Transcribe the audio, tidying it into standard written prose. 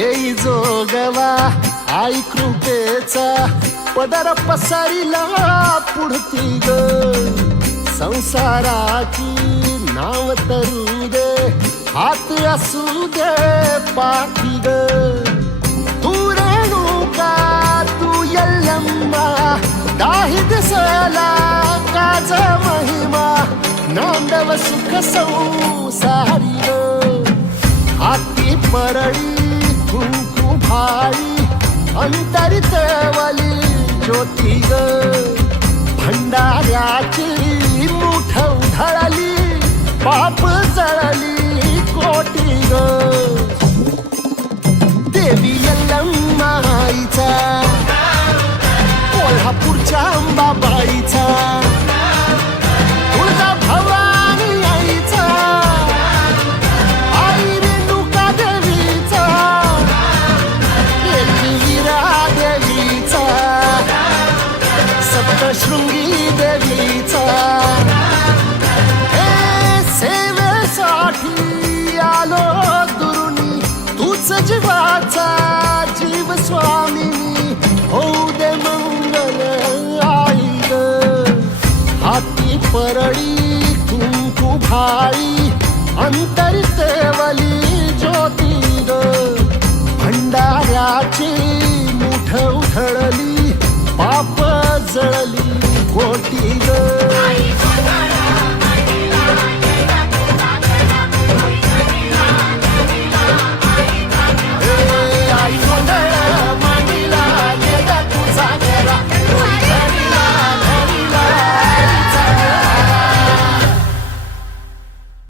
देई जोगवा आई कृपेचा पदर पसरिला पुढती ग संसाराची नाव तरू दे हात असू दे पाठी ग तू रेणुका तू यल्लम्मा दाही दिसला काज महिमा नांदव सुख संसारी ग हाती परळी कुंकू भाळी अंतरितवली ज्योती ग भंडाऱ्याची मुठ उधळली पाप जळली कोटी ग देवी यल्लम्मा आईचा कोल्हापूरच्या अंबाबाईचा तुळजा भवानी आईचा आई रेणुका देवीचा एकविरा देवीचा सप्तशृंगी देवीचा हे सेवेसाठी आलो दुरुनी तूच जीवाचा जीव स्वामिनी होऊ दे मंगल आई ग हाती परळी कुंकू भाळी अंतरितवली ज्योती ग भंडाऱ्याची मुठ उधळली पाप जळली कोटी ग